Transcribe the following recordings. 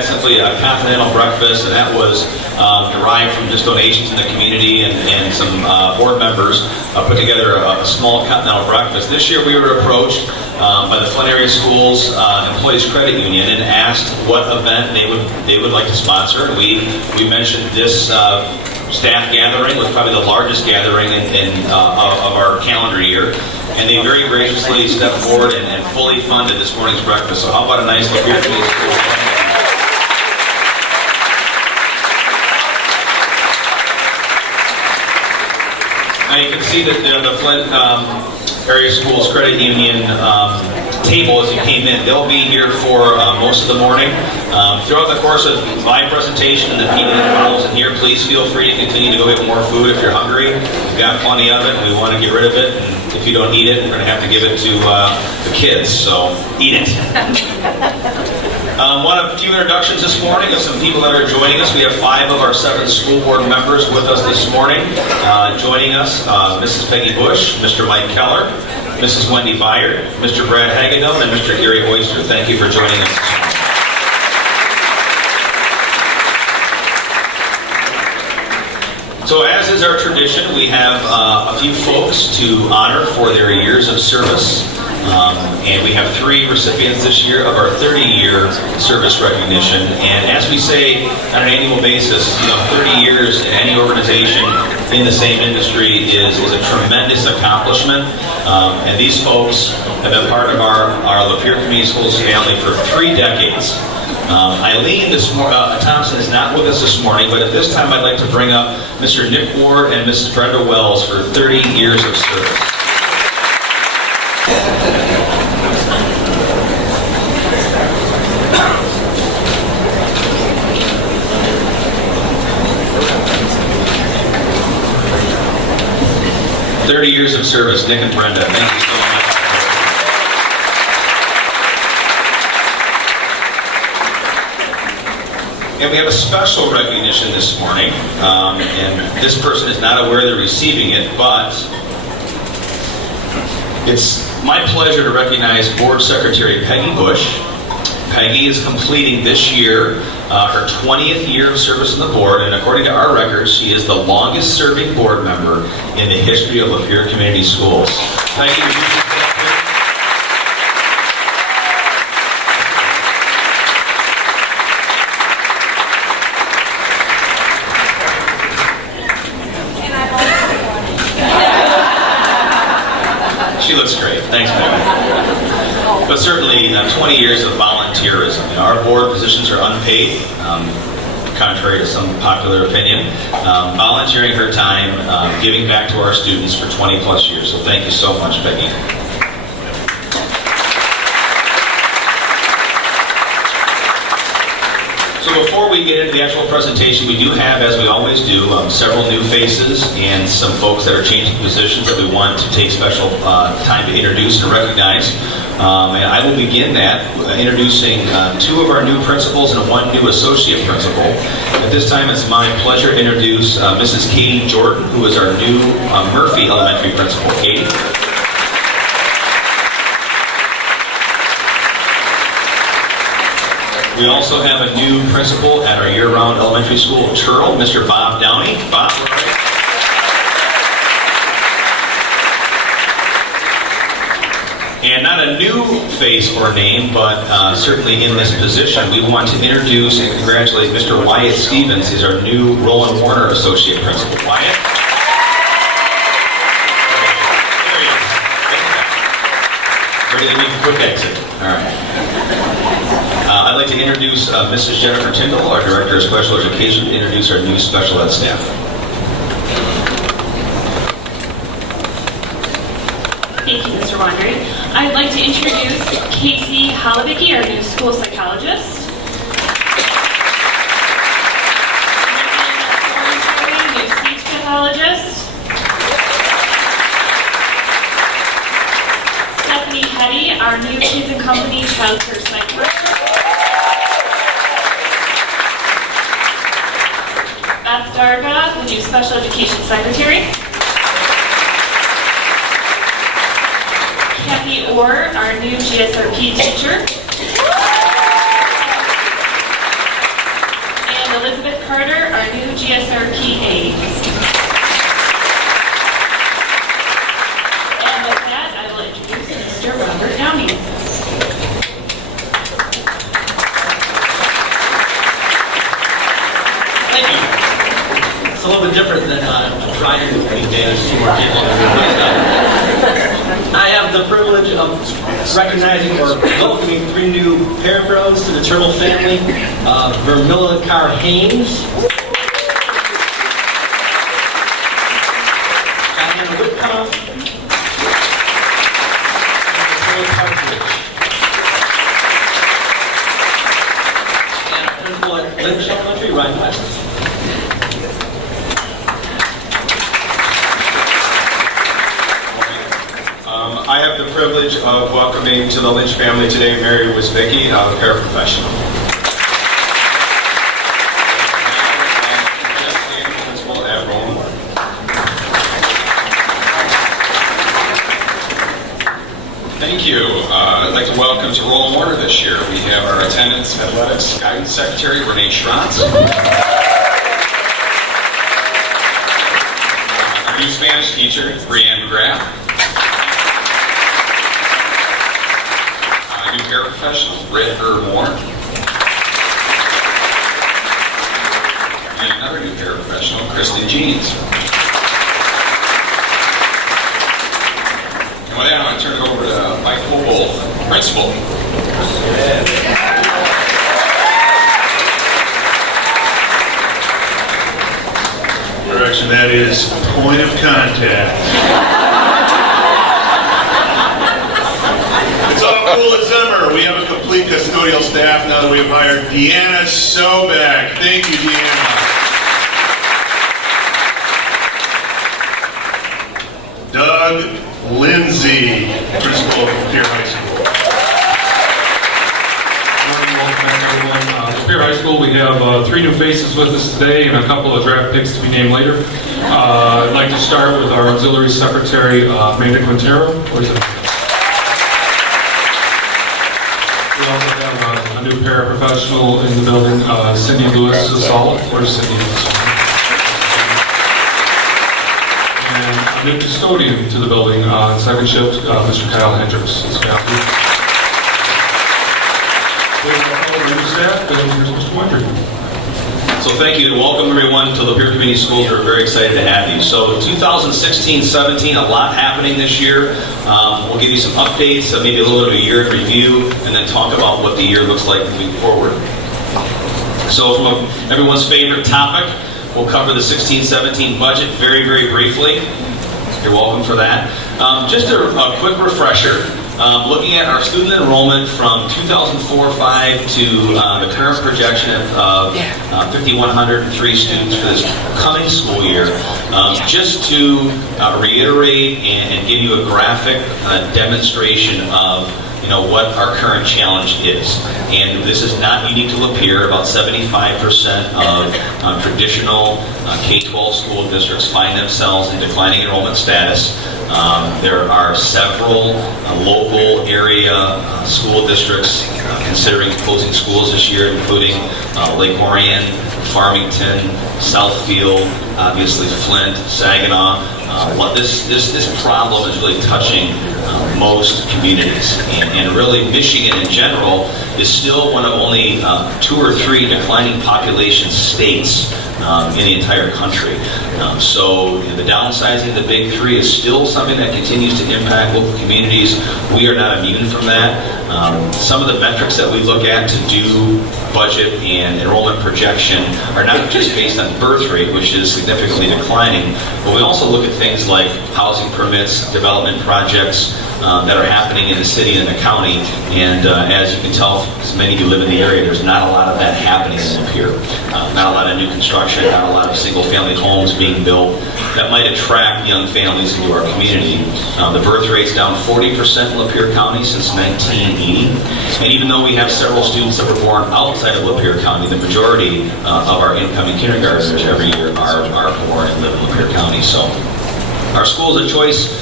had simply a continental breakfast, and that was derived from just donations in the community, and some board members put together a small continental breakfast. This year we were approached by the Flint Area Schools Employees Credit Union and asked what event they would like to sponsor. And we mentioned this staff gathering was probably the largest gathering of our calendar year, and they very graciously stepped forward and fully funded this morning's breakfast. So how about a nice Lapeer Days school? Now you can see that the Flint Area Schools Credit Union table as you came in. They'll be here for most of the morning. Throughout the course of my presentation and the meeting that follows in here, please feel free to continue to go get more food if you're hungry. We've got plenty of it, and we want to get rid of it. And if you don't eat it, we're going to have to give it to the kids, so eat it. A few introductions this morning of some people that are joining us. We have 5 of our 7 school board members with us this morning. Joining us, Mrs. Peggy Bush, Mr. Mike Keller, Mrs. Wendy Byard, Mr. Brad Hagedon, and Mr. Gary Oyster. Thank you for joining us this morning. So as is our tradition, we have a few folks to honor for their years of service. And we have 3 recipients this year of our 30-year service recognition. And as we say on an annual basis, 30 years in any organization in the same industry is a tremendous accomplishment. And these folks have been part of our Lapeer Community Schools family for 3 decades. Eileen Thompson is not with us this morning, but at this time I'd like to bring up Mr. Nick Ward and Mrs. Brenda Wells for 30 years of service. 30 years of service, Nick and Brenda. Thank you so much. And we have a special recognition this morning, and this person is not aware they're receiving it, but it's my pleasure to recognize Board Secretary Peggy Bush. Peggy is completing this year her 20th year of service on the board, and according to our records, she is the longest serving board member in the history of Lapeer Community Schools. Peggy, would you please step here? She looks great. Thanks, Peggy. But certainly, 20 years of volunteerism. Our board positions are unpaid, contrary to some popular opinion. Volunteering her time, giving back to our students for 20 plus years. So thank you so much, Peggy. So before we get into the actual presentation, we do have, as we always do, several new faces and some folks that are changing positions that we want to take special time to introduce and recognize. And I will begin that introducing 2 of our new principals and 1 new associate principal. At this time, it's my pleasure to introduce Mrs. Katie Jordan, who is our new Murphy Elementary principal. Katie. We also have a new principal at our year-round elementary school, Turl, Mr. Bob Downey. Bob, and not a new face or name, but certainly in this position, we want to introduce and congratulate Mr. Wyatt Stevens. He's our new Roland Warner Associate Principal. Wyatt? There he is. Ready to make a quick exit. All right. I'd like to introduce Mrs. Jennifer Tyndall, our Director of Special Education, to introduce our new special ed staff. Thank you, Mr. Wandry. I'd like to introduce Casey Hollowicki, our new school psychologist. New speech pathologist. Stephanie Hetty, our new Kids and Company child care psychologist. Beth Darga, the new special education secretary. Kathy Orr, our new GSRP teacher. Carter, our new GSR PA. And with that, I will introduce Mr. Robert Downey. Thank you. It's a little bit different than trying to engage two more people. I have the privilege of recognizing or welcoming 3 new parapros to the Turtle family. Vermilla Carr Haynes, Diana Whitcoff, and Nicole Partridge. And our principal at Lynch Elementary, Ryan West. I have the privilege of welcoming to the Lynch family today Mary Wisbicki, a paraprofessional. Principal at Rome. Thank you. I'd like to welcome to Roll Warner this year. We have our attendance athletics guidance secretary, Renee Schratz. Our new Spanish teacher, Brianne McGrath. New paraprofessional, Britt Moore. And another new paraprofessional, Kristen Jeans. And with that, I'm going to turn it over to Mike Wolf, principal. Correction, that is point of contact. It's all cool at Zimmer. We have a complete custodial staff now that we've hired Deanna Sobek. Thank you, Deanna. Doug Lindsay, principal of Lapeer High School. Welcome back, everyone. Lapeer High School, we have 3 new faces with us today and a couple of draft picks to be named later. I'd like to start with our auxiliary secretary, Amanda Quintero. Where's it? We also have a new paraprofessional in the building, Cindy Lewis-Sasol. Where's Cindy? And a new custodian to the building, second shift, Mr. Kyle Hendricks. We have our new staff, and here's Mr. Winters. So thank you and welcome everyone to Lapeer Community Schools. We're very excited to have you. So 2016-17, a lot happening this year. We'll give you some updates, maybe a little bit of a year in review, and then talk about what the year looks like moving forward. So from everyone's favorite topic, we'll cover the 16-17 budget very, very briefly. You're welcome for that. Just a quick refresher. Looking at our student enrollment from 2004-05 to the current projection of 5,103 students for this coming school year. Just to reiterate and give you a graphic demonstration of what our current challenge is. And this is not unique to Lapeer. About 75% of traditional K-12 school districts find themselves in declining enrollment status. There are several local area school districts considering closing schools this year, including Lake Orion, Farmington, Southfield, obviously Flint, Saginaw. This problem is really touching most communities, and really Michigan in general is still one of only 2 or 3 declining population states in the entire country. So the downsizing of the big 3 is still something that continues to impact local communities. We are not immune from that. Some of the metrics that we look at to do budget and enrollment projection are not just based on birth rate, which is significantly declining, but we also look at things like housing permits, development projects that are happening in the city and the county. And as you can tell, as many of you live in the area, there's not a lot of that happening up here. Not a lot of new construction, not a lot of single-family homes being built that might attract young families into our community. The birth rate's down 40% in Lapeer County since 1980. And even though we have several students that were born outside of Lapeer County, the majority of our incoming kindergartners every year are born and live in Lapeer County. So our schools of choice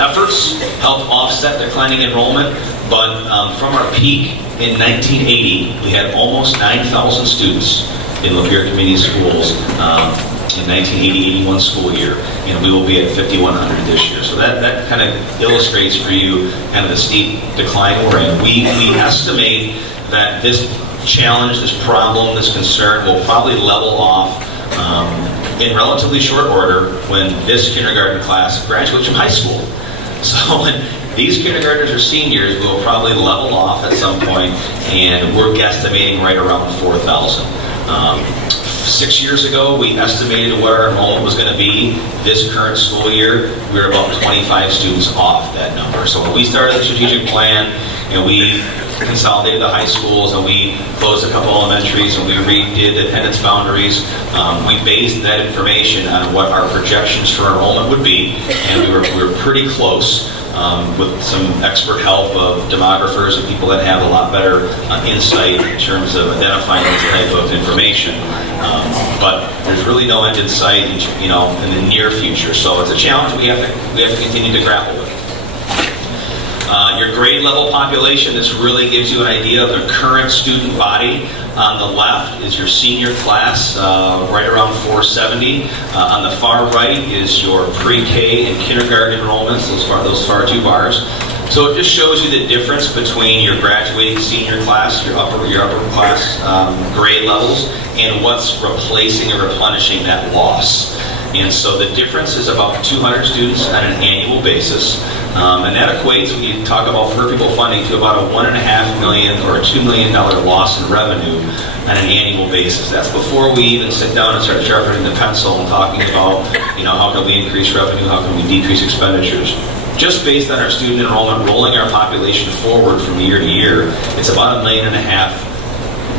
efforts help offset declining enrollment, but from our peak in 1980, we had almost 9,000 students in Lapeer Community Schools in 1980-81 school year, and we will be at 5,100 this year. So that kind of illustrates for you kind of the steep decline we're in. We estimate that this challenge, this problem, this concern will probably level off in relatively short order when this kindergarten class graduates from high school. So when these kindergartners are seniors, we'll probably level off at some point, and we're guesstimating right around 4,000. 6 years ago, we estimated what our enrollment was going to be this current school year. We were about 25 students off that number. So when we started the strategic plan and we consolidated the high schools and we closed a couple elementaries and we redid the attendance boundaries, we based that information on what our projections for enrollment would be, and we were pretty close. With some expert help of demographers and people that have a lot better insight in terms of identifying this type of information. But there's really no end in sight, in the near future. So it's a challenge we have to continue to grapple with. Your grade level population, this really gives you an idea of the current student body. On the left is your senior class, right around 470. On the far right is your pre-K and kindergarten enrollments, those far two bars. So it just shows you the difference between your graduating senior class, your upper class grade levels, and what's replacing or replenishing that loss. And so the difference is about 200 students on an annual basis. And that equates, when you talk about per pupil funding, to about a $1.5 million or a $2 million loss in revenue on an annual basis. That's before we even sit down and start sharpening the pencil and talking about, how can we increase revenue, how can we decrease expenditures. Just based on our student enrollment, rolling our population forward from year to year, it's about $1.5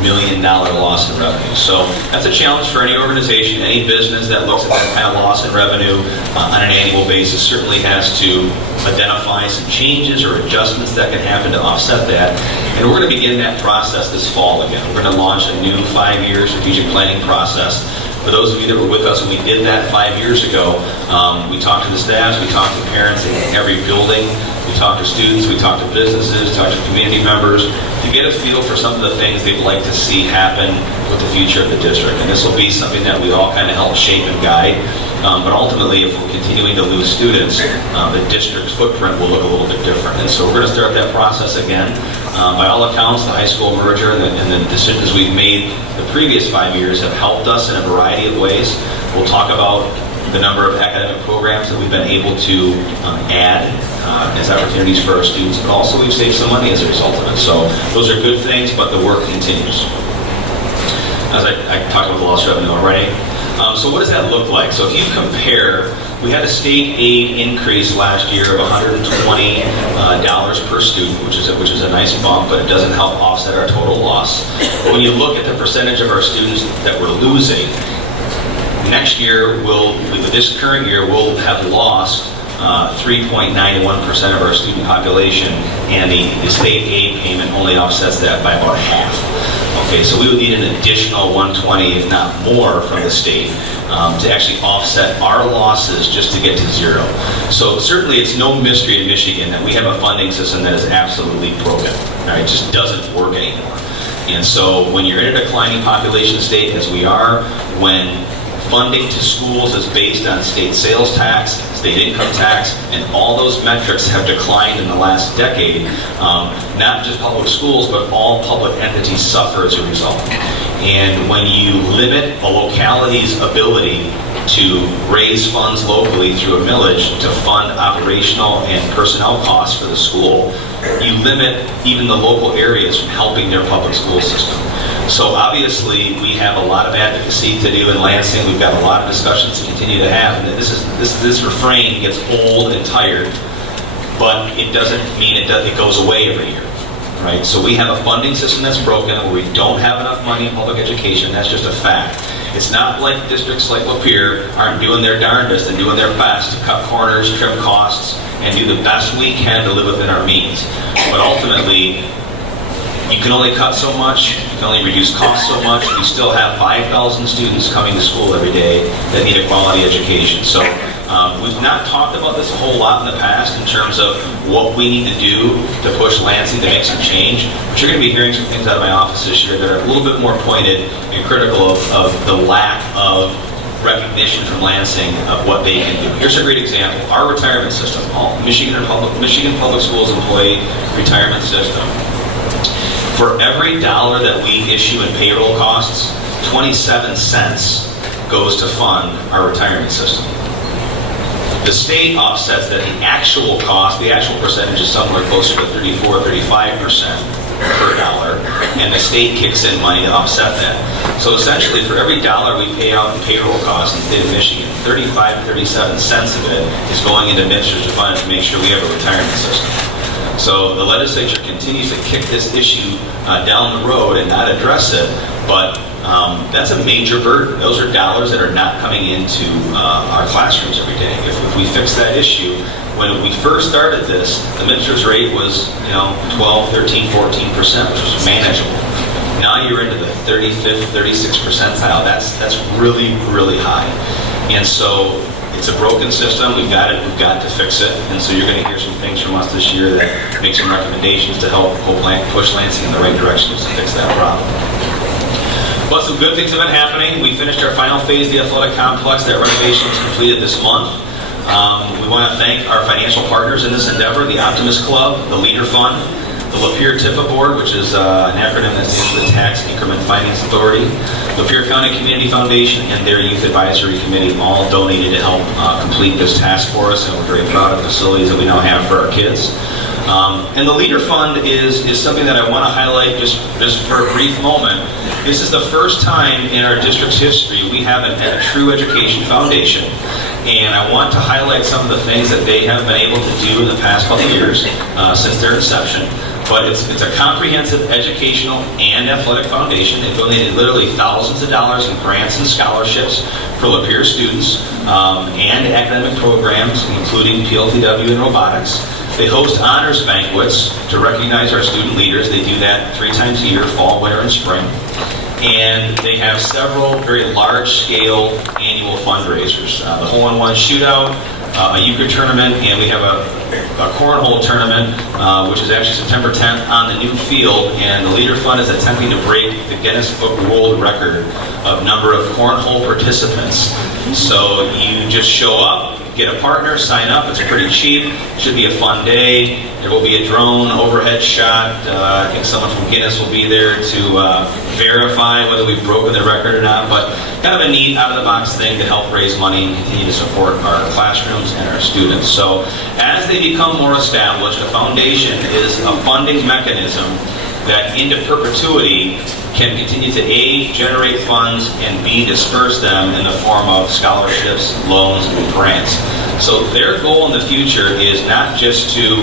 million loss in revenue. So that's a challenge for any organization, any business that looks at that kind of loss in revenue on an annual basis certainly has to identify some changes or adjustments that can happen to offset that. And we're going to begin that process this fall again. We're going to launch a new 5-year strategic planning process. For those of you that were with us when we did that 5 years ago, we talked to the staffs, we talked to parents in every building, we talked to students, we talked to businesses, talked to community members to get a feel for some of the things they'd like to see happen with the future of the district. And this will be something that we all kind of help shape and guide. But ultimately, if we're continuing to lose students, the district's footprint will look a little bit different. And so we're going to start that process again. By all accounts, the high school merger and the decisions we've made the previous 5 years have helped us in a variety of ways. We'll talk about the number of academic programs that we've been able to add as opportunities for our students, but also we've saved some money as a result of it. So those are good things, but the work continues. As I talked about the lost revenue already. So what does that look like? So if you compare, we had a state aid increase last year of $120 per student, which is a nice bump, but it doesn't help offset our total loss. But when you look at the percentage of our students that we're losing, next year, this current year, we'll have lost 3.91% of our student population, and the state aid payment only offsets that by about half. Okay, so we would need an additional 120, if not more, from the state to actually offset our losses just to get to zero. So certainly it's no mystery in Michigan that we have a funding system that is absolutely broken. Right? It just doesn't work anymore. And so when you're in a declining population state, as we are, when funding to schools is based on state sales tax, state income tax, and all those metrics have declined in the last decade. Not just public schools, but all public entities suffer as a result. And when you limit a locality's ability to raise funds locally through a millage to fund operational and personnel costs for the school, you limit even the local areas from helping their public school system. So obviously, we have a lot of advocacy to do in Lansing. We've got a lot of discussions to continue to have. And this refrain gets old and tired, but it doesn't mean it goes away every year, right? So we have a funding system that's broken where we don't have enough money in public education. That's just a fact. It's not like districts like Lapeer aren't doing their darndest and doing their best to cut corners, trim costs, and do the best we can to live within our means. But ultimately, you can only cut so much, you can only reduce costs so much. We still have 5,000 students coming to school every day that need a quality education. So We've not talked about this a whole lot in the past in terms of what we need to do to push Lansing to make some change, but you're going to be hearing some things out of my office this year that are a little bit more pointed and critical of the lack of recognition from Lansing of what they can do. Here's a great example. Our retirement system, Michigan Public Schools employee retirement system. For every dollar that we issue in payroll costs, 27 cents goes to fund our retirement system. The state offsets that. The actual cost, the actual percentage is somewhere closer to 34, 35% per dollar, and the state kicks in money to offset that. So essentially, for every dollar we pay out in payroll costs in the state of Michigan, 35 to 37 cents of it is going into administrative funds to make sure we have a retirement system. So the legislature continues to kick this issue down the road and not address it, but that's a major burden. Those are dollars that are not coming into our classrooms every day. If we fix that issue, when we first started this, the administrator's rate was 12, 13, 14%, which was manageable. Now you're into the 35th, 36th percentile. That's really, really high. And so it's a broken system. We've got to fix it. And so you're going to hear some things from us this year that make some recommendations to help push Lansing in the right direction to fix that problem. But some good things have been happening. We finished our final phase of the athletic complex. That renovation was completed this month. We want to thank our financial partners in this endeavor, the Optimist Club, the Leader Fund, the Lapeer TIFA Board, which is an acronym that stands for the Tax Increment Finance Authority, Lapeer County Community Foundation, and their Youth Advisory Committee all donated to help complete this task for us, and we're very proud of the facilities that we now have for our kids. And the Leader Fund is something that I want to highlight just for a brief moment. This is the first time in our district's history we have a true education foundation, and I want to highlight some of the things that they have been able to do in the past couple of years since their inception. But it's a comprehensive educational and athletic foundation. They've donated literally thousands of dollars in grants and scholarships for Lapeer students and academic programs, including PLTW and robotics. They host honors banquets to recognize our student leaders. They do that 3 times a year, fall, winter, and spring. And they have several very large-scale annual fundraisers. The hole-in-one shootout, a euchre tournament, and we have a cornhole tournament, which is actually September 10th on the new field. And the Leader Fund is attempting to break the Guinness Book World Record of number of cornhole participants. So you just show up, get a partner, sign up. It's pretty cheap. Should be a fun day. There will be a drone overhead shot. I think someone from Guinness will be there to verify whether we've broken the record or not. But kind of a neat, out-of-the-box thing to help raise money and continue to support our classrooms and our students. So as they become more established, a foundation is a funding mechanism that into perpetuity can continue to A, generate funds, and B, disperse them in the form of scholarships, loans, and grants. So their goal in the future is not just to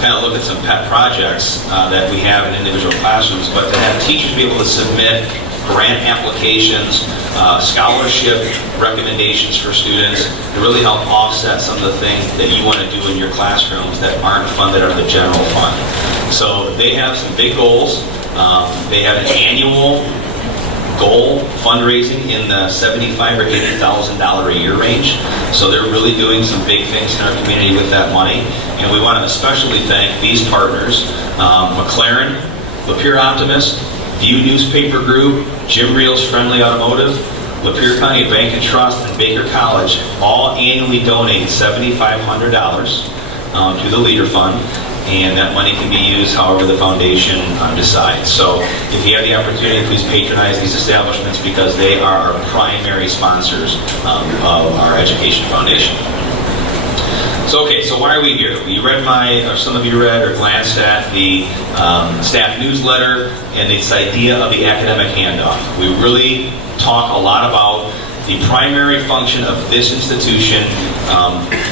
kind of look at some pet projects that we have in individual classrooms, but to have teachers be able to submit grant applications, scholarship recommendations for students to really help offset some of the things that you want to do in your classrooms that aren't funded out of the general fund. So they have some big goals. They have an annual goal fundraising in the $75,000 or $80,000 a year range. So they're really doing some big things in our community with that money. And we want to especially thank these partners, McLaren, Lapeer Optimist, View Newspaper Group, Jim Reel's Friendly Automotive, Lapeer County Bank and Trust, and Baker College all annually donate $7,500 to the Leader Fund, and that money can be used however the foundation decides. So if you have the opportunity, please patronize these establishments because they are our primary sponsors of our education foundation. So why are we here? You read or some of you read or glanced at the staff newsletter and this idea of the academic handoff. We really talk a lot about the primary function of this institution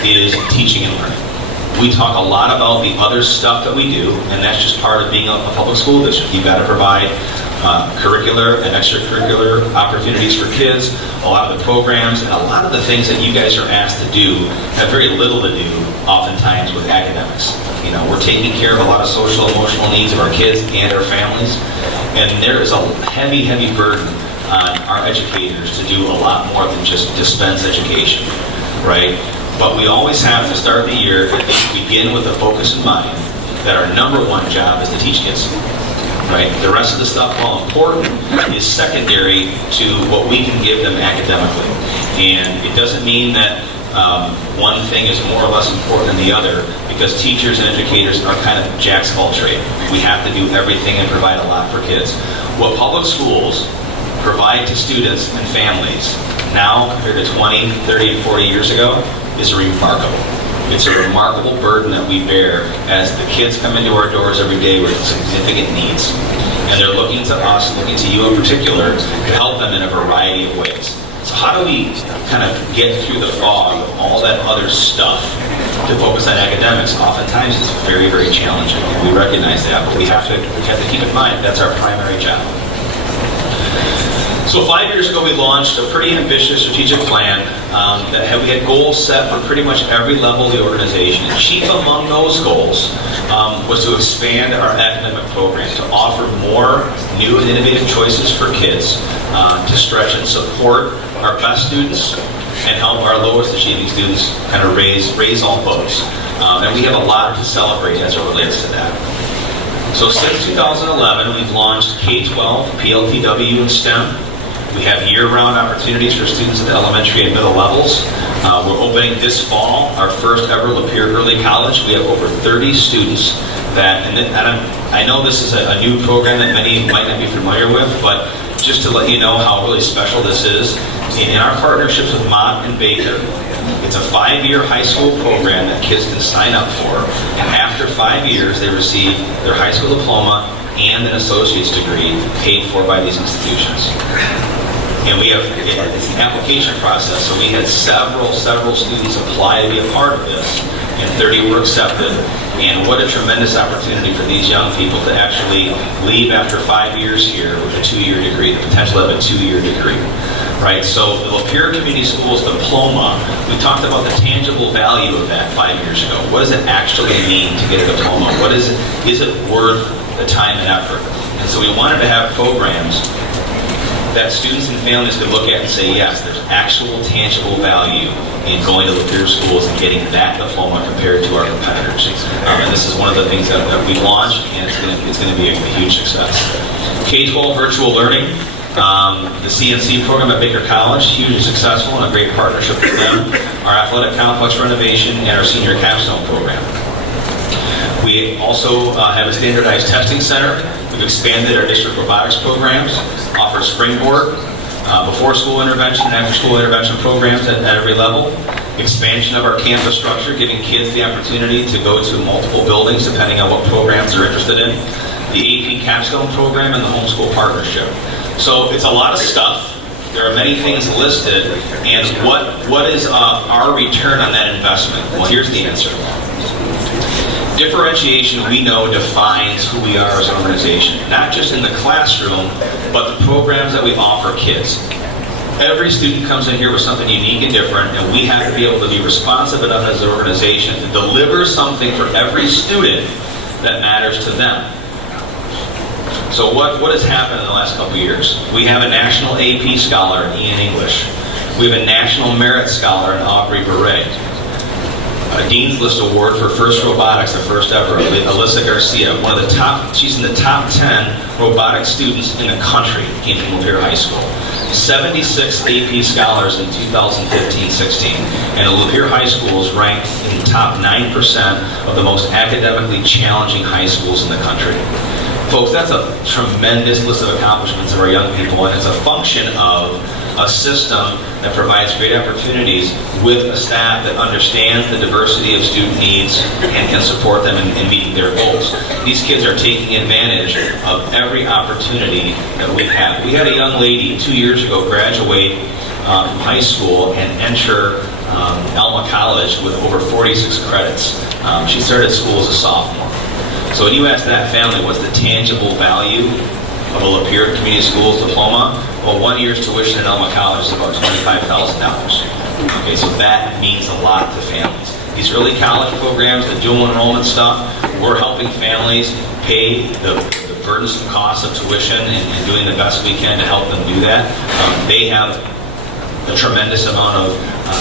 is teaching and learning. We talk a lot about the other stuff that we do, and that's just part of being a public school district. You've got to provide curricular and extracurricular opportunities for kids. A lot of the programs and a lot of the things that you guys are asked to do have very little to do oftentimes with academics. We're taking care of a lot of social, emotional needs of our kids and our families, and there is a heavy, heavy burden on our educators to do a lot more than just dispense education, right? But we always have to start the year, begin with a focus in mind that our number one job is to teach kids. Right? The rest of the stuff, while important, is secondary to what we can give them academically. And it doesn't mean that one thing is more or less important than the other, because teachers and educators are kind of jacks of all trade. We have to do everything and provide a lot for kids. What public schools provide to students and families now compared to 20, 30, and 40 years ago is remarkable. It's a remarkable burden that we bear as the kids come into our doors every day with significant needs. And they're looking to us, looking to you in particular, to help them in a variety of ways. So how do we kind of get through the fog of all that other stuff to focus on academics? Oftentimes it's very, very challenging. We recognize that, but we have to keep in mind that's our primary job. So 5 years ago, we launched a pretty ambitious strategic plan we had goals set for pretty much every level of the organization. And chief among those goals was to expand our academic program, to offer more new and innovative choices for kids, to stretch and support our best students and help our lowest achieving students kind of raise all boats. And we have a lot to celebrate as it relates to that. So since 2011, we've launched K-12, PLTW, and STEM. We have year-round opportunities for students at the elementary and middle levels. We're opening this fall our first ever Lapeer Early College. We have over 30 students and I know this is a new program that many might not be familiar with, but just to let you know how really special this is, in our partnerships with Mott and Baker, it's a 5-year high school program that kids can sign up for, and after 5 years they receive their high school diploma and an associate's degree paid for by these institutions. And it's an application process, so we had several students apply to be a part of this, and 30 were accepted. And what a tremendous opportunity for these young people to actually leave after 5 years here with a 2-year degree, the potential of a 2-year degree. Right, so the Lapeer Community Schools diploma, we talked about the tangible value of that 5 years ago. What does it actually mean to get a diploma? Is it worth the time and effort? And so we wanted to have programs that students and families could look at and say, yes, there's actual tangible value in going to Lapeer schools and getting that diploma compared to our competitors. And this is one of the things that we launched, and it's going to be a huge success. K-12 virtual learning. The CNC program at Baker College, hugely successful and a great partnership with them. Our athletic complex renovation and our senior capstone program. We also have a standardized testing center. We've expanded our district robotics programs, offer springboard, before school intervention and after school intervention programs at every level. Expansion of our campus structure, giving kids the opportunity to go to multiple buildings depending on what programs they're interested in. The AP capstone program and the homeschool partnership. So it's a lot of stuff. There are many things listed, and what is our return on that investment? Well, here's the answer. Differentiation, we know, defines who we are as an organization, not just in the classroom, but the programs that we offer kids. Every student comes in here with something unique and different, and we have to be able to be responsive enough as an organization to deliver something for every student that matters to them. So what has happened in the last couple of years? We have a national AP scholar in Ian English. We have a national merit scholar in Aubrey Beret. A Dean's List Award for First Robotics, the first ever, Alyssa Garcia, she's in the top 10 robotics students in the country, came from Lapeer High School. 76 AP scholars in 2015-16, and Lapeer High School is ranked in the top 9% of the most academically challenging high schools in the country. Folks, that's a tremendous list of accomplishments of our young people, and it's a function of a system that provides great opportunities with a staff that understands the diversity of student needs and can support them in meeting their goals. These kids are taking advantage of every opportunity that we have. We had a young lady 2 years ago graduate from high school and enter Alma College with over 46 credits. She started school as a sophomore. So when you ask that family what's the tangible value of a Lapeer Community Schools diploma, well, 1 year's tuition at Alma College is about $25,000. Okay, so that means a lot to families. These early college programs, the dual enrollment stuff, we're helping families pay the burdensome costs of tuition and doing the best we can to help them do that. They have a tremendous amount of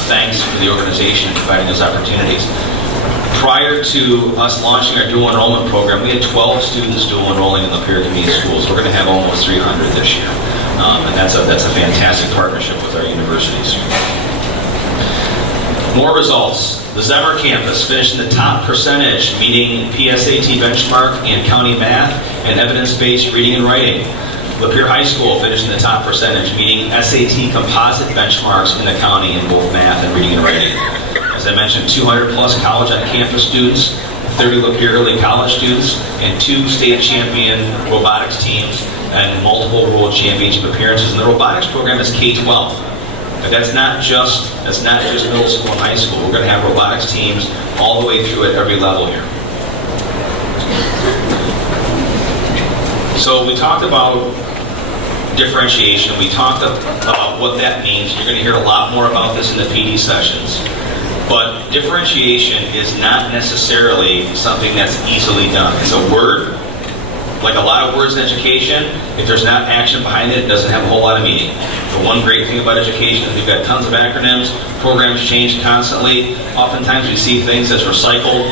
thanks for the organization and providing those opportunities. Prior to us launching our dual enrollment program, we had 12 students dual enrolling in Lapeer Community Schools. We're going to have almost 300 this year. And that's a fantastic partnership with our universities. More results. The Zemmer campus finished in the top percentage, meeting PSAT benchmark in county math and evidence-based reading and writing. Lapeer High School finished in the top percentage, meeting SAT composite benchmarks in the county in both math and reading and writing. As I mentioned, 200 plus college on campus students, 30 Lapeer early college students, and 2 state champion robotics teams and multiple world championship appearances. And the robotics program is K-12. But that's not just middle school and high school. We're going to have robotics teams all the way through at every level here. So we talked about differentiation. We talked about what that means. You're going to hear a lot more about this in the PD sessions. But differentiation is not necessarily something that's easily done. It's a word. Like a lot of words in education, if there's not action behind it, it doesn't have a whole lot of meaning. The one great thing about education is we've got tons of acronyms, programs change constantly. Oftentimes we see things as recycled.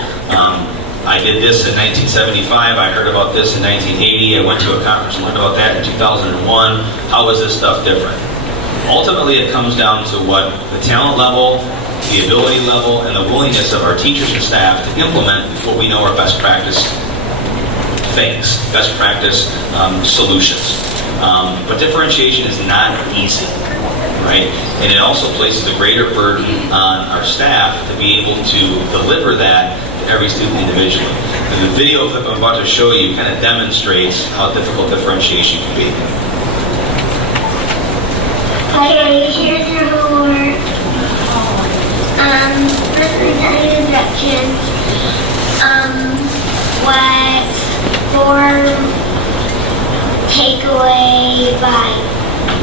I did this in 1975, I heard about this in 1980, I went to a conference and learned about that in 2001. How is this stuff different? Ultimately it comes down to what the talent level, the ability level, and the willingness of our teachers and staff to implement what we know are best practice things, best practice solutions. But differentiation is not easy, right? And it also places a greater burden on our staff to be able to deliver that to every student individually. And the video clip I'm about to show you kind of demonstrates how difficult differentiation can be. Okay, here's your homework. First we're telling you the directions. What form takeaway by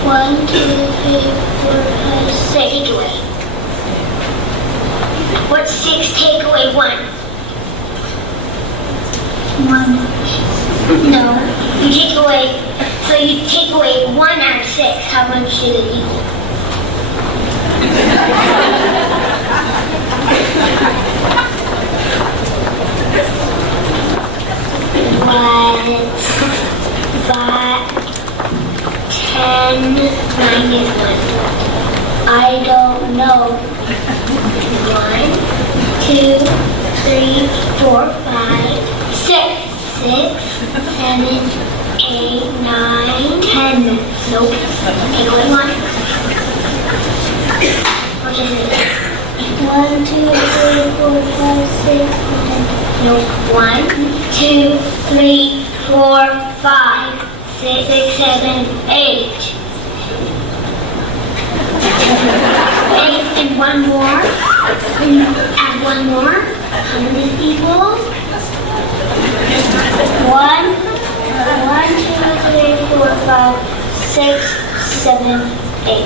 1, 2, 3, 4, 5, 6 takeaway. What's 6 takeaway 1? 1. No. You take away, so you take away 1 out of 6. How much should it equal? What's 10 minus 1? I don't know. 1, 2, 3, 4, 5, 6. 6, 7, 8, 9, 10. Nope. Take away 1. What is it? 1, 2, 3, 4, 5, 6, 7. Nope. 1, 2, 3, 4, 5, 6, 7, 8. And 1 more. Add 1 more. How many equals? 1, 2, 3, 4, 5, 6, 7, 8.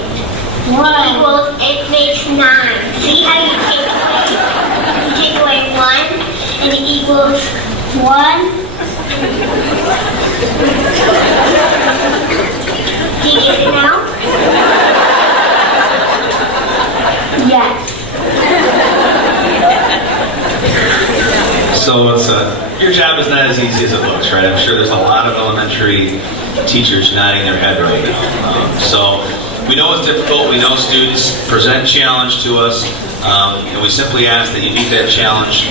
1 equals, it makes 9. See how you take away 1 and it equals 1. Do you get it now? Yes. So your job is not as easy as it looks, right? I'm sure there's a lot of elementary teachers nodding their head right now. So we know it's difficult. We know students present challenge to us, and we simply ask that you meet that challenge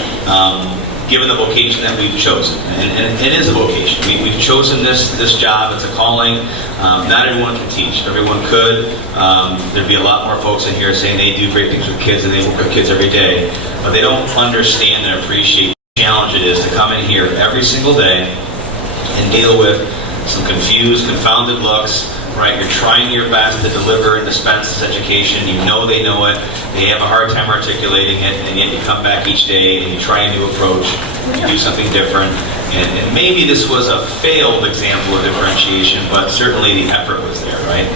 given the vocation that we've chosen. And it is a vocation. We've chosen this job. It's a calling. Not everyone can teach. If everyone could, there'd be a lot more folks in here saying they do great things with kids and they work with kids every day, but they don't understand and appreciate the challenge it is to come in here every single day and deal with some confused, confounded looks, right? You're trying your best to deliver and dispense this education. You know they know it. They have a hard time articulating it, and yet you come back each day and you try a new approach, you do something different. And maybe this was a failed example of differentiation, but certainly the effort was there, right?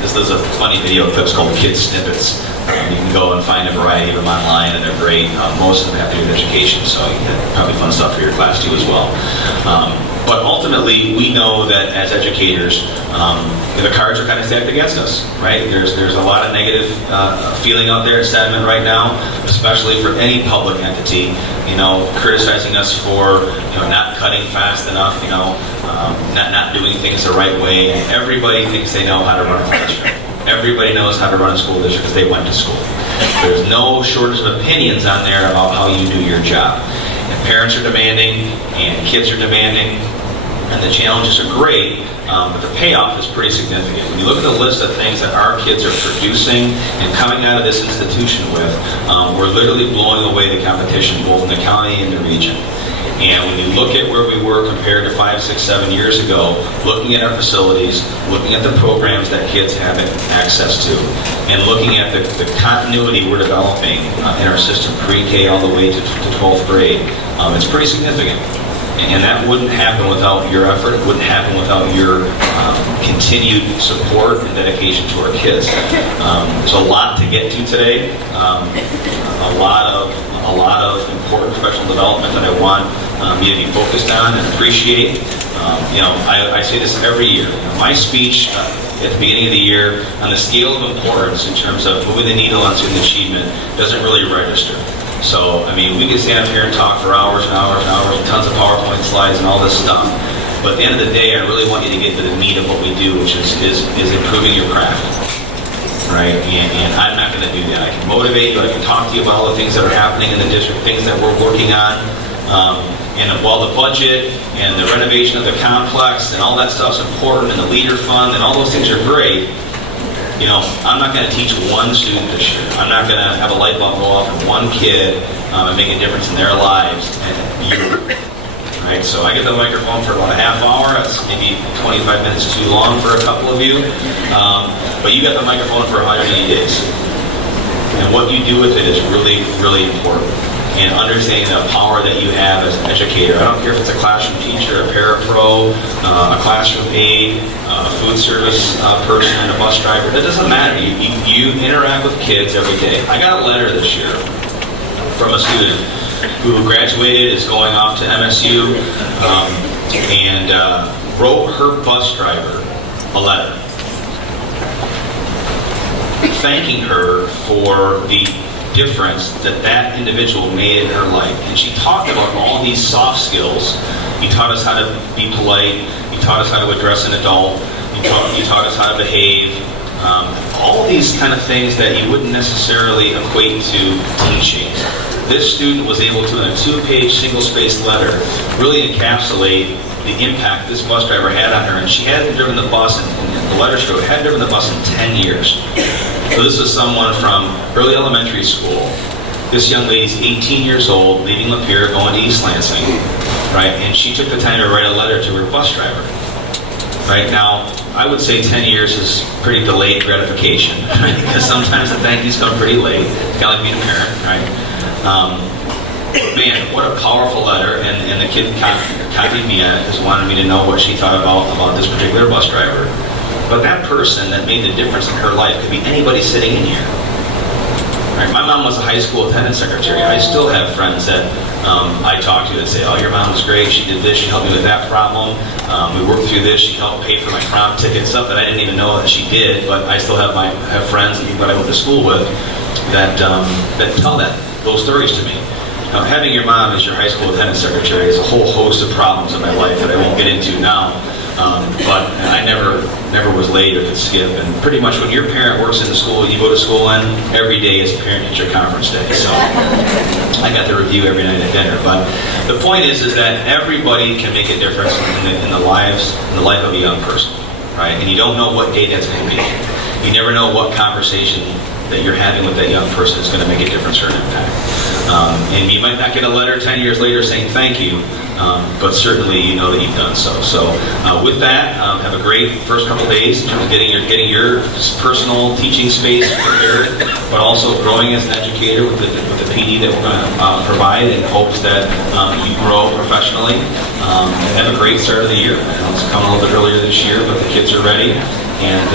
This is a funny video clip called Kids Snippets. You can go and find a variety of them online, and they're great. Most of them have to do with education, so that's probably fun stuff for your class too as well. But ultimately, we know that as educators, the cards are kind of stacked against us, right? There's a lot of negative feeling out there, sentiment right now, especially for any public entity, criticizing us for, not cutting fast enough, not doing things the right way. And everybody thinks they know how to run a classroom. Everybody knows how to run a school district because they went to school. There's no shortage of opinions on there about how you do your job. And parents are demanding, and kids are demanding, and the challenges are great, but the payoff is pretty significant. When you look at the list of things that our kids are producing and coming out of this institution with, we're literally blowing away the competition, both in the county and the region. And when you look at where we were compared to 5, 6, 7 years ago, looking at our facilities, looking at the programs that kids have access to, and looking at the continuity we're developing in our system, pre-K all the way to 12th grade, it's pretty significant. And that wouldn't happen without your effort. It wouldn't happen without your continued support and dedication to our kids. There's a lot to get to today. A lot of important professional development that I want you to be focused on and appreciate. I say this every year. My speech at the beginning of the year on the scale of importance in terms of moving the needle on student achievement doesn't really register. So, we can stand up here and talk for hours and hours and hours and tons of PowerPoint slides and all this stuff. But at the end of the day, I really want you to get to the meat of what we do, which is improving your craft. Right? And I'm not going to do that. I can motivate you. I can talk to you about all the things that are happening in the district, things that we're working on. And while the budget and the renovation of the complex and all that stuff's important, and the leader fund and all those things are great, I'm not going to teach one student this year. I'm not going to have a light bulb go off in one kid and make a difference in their lives and you. Right? So I get the microphone for about a half hour. That's maybe 25 minutes too long for a couple of you. But you got the microphone for 180 days. And what you do with it is really, really important. And understanding the power that you have as an educator. I don't care if it's a classroom teacher, a parapro, a classroom aide, a food service person, a bus driver. That doesn't matter. You interact with kids every day. I got a letter this year from a student who graduated, is going off to MSU, and wrote her bus driver a letter thanking her for the difference that individual made in her life. And she talked about all these soft skills. You taught us how to be polite. You taught us how to address an adult. You taught us how to behave. All these kind of things that you wouldn't necessarily equate to teaching. This student was able to, in a 2-page, single-spaced letter, really encapsulate the impact this bus driver had on her. And she hadn't driven the bus, and the letter showed, hadn't driven the bus in 10 years. So this is someone from early elementary school. This young lady's 18 years old, leaving Lapeer, going to East Lansing, right? And she took the time to write a letter to her bus driver. Right now, I would say 10 years is pretty delayed gratification, right? Because sometimes the thank yous come pretty late. It's kind of like being a parent, right? Man, what a powerful letter. And the kid copied me on it, just wanted me to know what she thought about this particular bus driver. But that person that made the difference in her life could be anybody sitting in here. Right? My mom was a high school attendance secretary. I still have friends that I talk to that say, oh, your mom was great. She did this. She helped me with that problem. We worked through this. She helped pay for my prom ticket, stuff that I didn't even know that she did. But I still have friends and people that I went to school with that tell those stories to me. Now, having your mom as your high school attendance secretary is a whole host of problems in my life that I won't get into now. But I never was late or could skip. And pretty much when your parent works in the school you go to school in, every day is parent-teacher conference day. So I got the review every night at dinner. But the point is that everybody can make a difference in the life of a young person, right? And you don't know what day that's going to be. You never know what conversation that you're having with that young person is going to make a difference or an impact. And you might not get a letter 10 years later saying thank you, but certainly you know that you've done so. So with that, have a great first couple days in terms of getting your personal teaching space prepared, but also growing as an educator with the PD that we're going to provide in hopes that you grow professionally. Have a great start of the year. It's coming a little bit earlier this year, but the kids are ready. And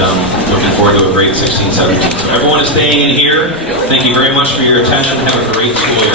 looking forward to a great 16-17. So everyone is staying in here. Thank you very much for your attention. Have a great school year.